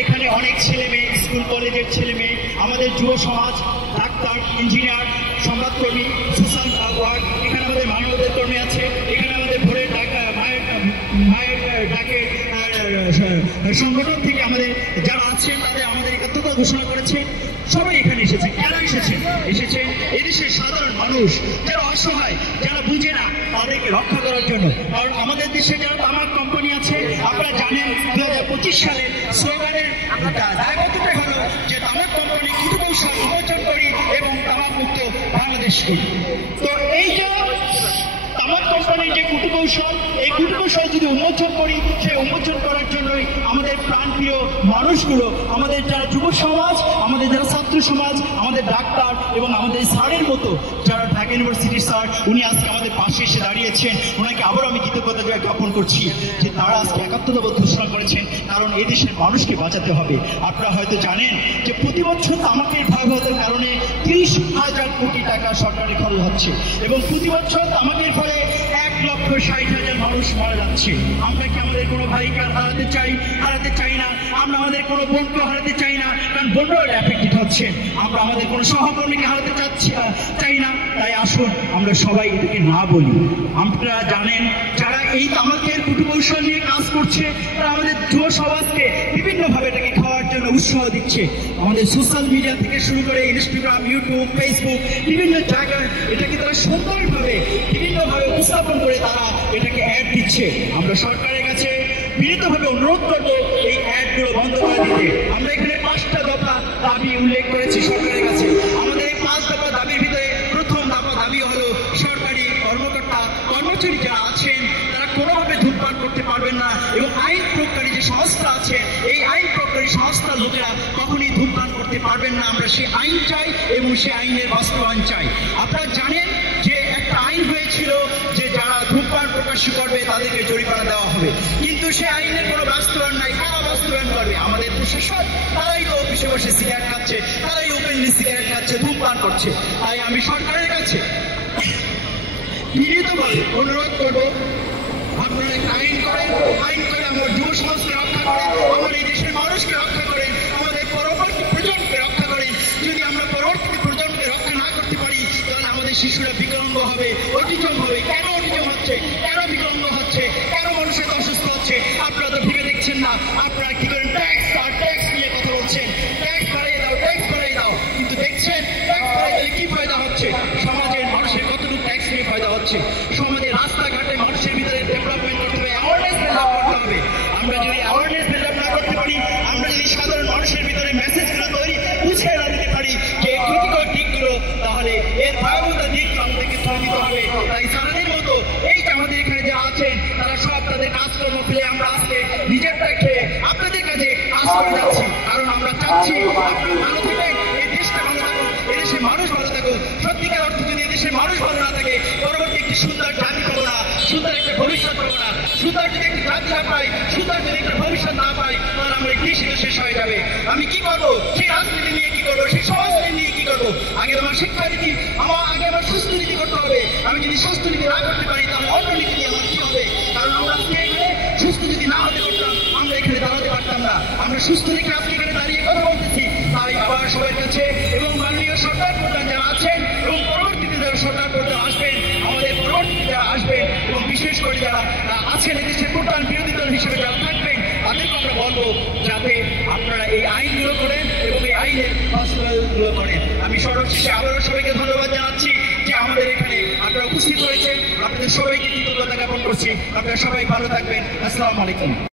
এখানে অনেক ছেলে মেয়ে, স্কুল কলেজের ছেলে মেয়ে, আমাদের যুব সমাজ, ডাক্তার, ইঞ্জিনিয়ার, সংবাদকর্মী, সোশ্যাল ওয়ার্ক, এখানে আমাদের মানবতার কর্মী আছে, এখানে আমাদের ভোরের মায়ের ডাকে সংগঠন থেকে আমাদের যারা আছেন তাদের আমাদের একাত্মতা ঘোষণা করেছে। সবাই এখানে এসেছে। কেন এসেছেন এদেশের সাধারণ মানুষ যারা অসহায়, যারা বুঝে না, তাদেরকে রক্ষা করার জন্য। কারণ আমাদের দেশে যারা তামাক কোম্পানি আছে, আপনারা জানেন 2025 সালে স্লোগানের দায়বদ্ধতা হলো যে তামাক কোম্পানি কিছু কৌশল উন্মোচন করি এবং তামাক মুক্ত বাংলাদেশ করি। তো এই যে তামাক কোম্পানির যে কুটকৌশল, এই কুটকৌশল যদি উন্মোচন করি, সেই উন্মোচন করার জন্যই আমাদের প্রাণপ্রিয় মানুষগুলো, আমাদের যারা যুব সমাজ, আমাদের যারা ছাত্র সমাজ, আমাদের ডাক্তার এবং আমাদের স্যারের মতো যারা ঢাকা ইউনিভার্সিটির স্যার, উনি আজকে আমাদের পাশে এসে দাঁড়িয়েছেন। ওনাকে আবারও আমি কৃতজ্ঞতা জ্ঞাপন করছি যে তারা আজকে একাত্মতাবোধ ঘোষণা করেছেন, কারণ এই দেশের মানুষকে বাঁচাতে হবে। আপনারা হয়তো জানেন যে প্রতি বছর তামাকের ভয়াবহতার কারণে 30,000 কোটি টাকা সরকারি খরচ হচ্ছে এবং প্রতি বছর তামাকের ফলে 1,60,000 মানুষ মারা যাচ্ছে। আমরা কি আমাদের কোনো ভাইকে হারাতে চাই না? আমরা আমাদের কোনো বোনকে হারাতে চাই না, কারণ বোনরা এফেক্টেড হচ্ছে। আমরা আমাদের কোনো সহকর্মীকে হারাতে চাই না। তাই আসুন আমরা সবাই এটাকে না বলি। আপনারা জানেন যারা এই তামাকের কুটকৌশল নিয়ে কাজ করছে, তারা আমাদের যুব সমাজকে বিভিন্নভাবে এটাকে খাওয়ার জন্য উৎসাহ দিচ্ছে। আমাদের সোশ্যাল মিডিয়া থেকে শুরু করে ইনস্টাগ্রাম, ইউটিউব, ফেসবুক, বিভিন্ন জায়গায় এটাকে তারা সুন্দরভাবে বিভিন্নভাবে উপস্থাপন করে তারা এটাকে অ্যাড দিচ্ছে। আমরা সরকারের কাছে বিনীতভাবে অনুরোধ করব এই অ্যাডগুলো বন্ধ করে দিতে। আমরা এখানে 5টা দফা দাবি উল্লেখ করেছি সরকারের কাছে। আমাদের এই 5 দফা দাবির ভিতরে প্রথম দফা দাবি হলো সরকারি কর্মকর্তা কর্মচারী যারা আছেন তারা কোনোভাবে ধূমপান করতে পারবেন না এবং আইন প্রয়োগকারী যে সংস্থা আছে, এই আইন প্রয়োগকারী সংস্থার লোকেরা কখনই ধূমপান করতে পারবেন না। আমরা সেই আইন চাই এবং সেই আইনের বাস্তবায়ন চাই। আপনারা জানেন যে একটা আইন হয়েছিল যে যারা ধূমপান প্রকাশ করবে তাদেরকে জরিমানা দেওয়া হবে, কিন্তু সে আইনের কোনো বাস্তবায়ন নাই। কারা বাস্তবায়ন করবে? আমাদের প্রশাসন। তারাই তো অফিসে বসে সিগারেট খাচ্ছে, তারাই ওপেনলি সিগারেট খাচ্ছে, ধূমপান করছে। তাই আমি সরকারের কাছে বিনীতভাবে অনুরোধ করবো, আপনারা একটা আইন করে আমার যুব সমাজকে রক্ষা করেন, আমার এই দেশের মানুষকে রক্ষা করেন, আমাদের পরবর্তী প্রজন্মকে রক্ষা করেন। যদি আমরা পরবর্তী প্রজন্মকে রক্ষা না করতে পারি, তাহলে আমাদের শিশুরা বিকলাঙ্গ হবে, অটিজম হবে। কেন অটিজম হচ্ছে? কেন বিকলাঙ্গ হচ্ছে? কেন মানুষের অসুস্থ হচ্ছে? আপনারা তো ভেবে দেখছেন না। আপনারা কি করেন? ট্যাক্স নিয়ে কথা বলছেন, ট্যাক্স বাড়িয়ে দাও, কিন্তু দেখছেন ট্যাক্স বাড়াইলে কি ফায়দা হচ্ছে? সমাজের মানুষের কতটুকু ট্যাক্স নিয়ে ফায়দা হচ্ছে? সমাজের রাস্তাঘাটে মানুষের ভিতরে ডেভেলপমেন্ট করতে হবে, অ্যাওয়ারনেস বিল্ড আপ করতে হবে। আমরা যদি অ্যাওয়ারনেস বিল্ড আপ না করতে পারি, আমরা যদি সাধারণ মানুষের ভিতরে মেসেজগুলো বুঝে না দিতে পারি যে ক্ষতিকর দিকগুলো, তাহলে এর ভয়াবহতা দিকগুলো আমাদেরকে তুলে দিতে হবে। তাই সারাদিন মতো এই যে আমাদের এখানে যা আছেন তারা সব তাদের কাজকর্ম ফেলে আমরা আজকে নিজেরটা খেয়ে আপনাদের কাছে কাজ করে যাচ্ছি, কারণ আমরা চাচ্ছি আপনারা ভালো থাকেন, এই দেশটা ভালো থাকুক, এদেশের মানুষ ভালো থাকুক। সত্যিকার অর্থে যদি এদেশের মানুষ ভালো না থাকে, পরবর্তী একটি সুন্দর জাতি পাবো না, সুন্দর একটা ভবিষ্যৎ পাবো না। সুন্দর যদি একটি জাতি না পাই, সুন্দর যদি একটা ভবিষ্যৎ না পাই, তাহলে আমরা কৃষি শেষ হয়ে যাবে। আমি কি করবো? সেই রাজনীতি নিয়ে কি করবো? সেই সমাজনীতি নিয়ে কি করবো? আগে আমার শিক্ষানীতি, আগে আমার সুস্থ নীতি করতে হবে। আমি যদি সুস্থ নীতি না করতে পারি, তাহলে অন্য নীতি নিয়ে আমার কি হবে? কারণ আমরা আজকে এখানে সুস্থ যদি না হতে পারতাম, আমরা এখানে দাঁড়াতে পারতাম না। আমরা সুস্থ রেখে আজকে এখানে দাঁড়িয়ে কথা বলতেছি। তাই আবার সবার কাছে এবং মাননীয় সরকার প্রধান যারা আছেন এবং পরবর্তীতে যারা সরকার প্রধান আসবেন, আমাদের পরবর্তীতে যারা আসবেন এবং বিশেষ করে যারা আছেন এদেশের প্রধান বিরোধী দল হিসেবে যারা থাকবেন, তাদেরকে আমরা বলবো যাতে আপনারা এই আইনগুলো করেন এবং এই আইনের বাস্তবায়নগুলো করেন। আমি সর্বশেষে আবারও সবাইকে ধন্যবাদ জানাচ্ছি যে আমাদের এখানে আপনারা উপস্থিত হয়েছেন। আপনাদের সবাইকে কৃতজ্ঞতা জ্ঞাপন করছি। আপনারা সবাই ভালো থাকবেন। আসসালামু আলাইকুম।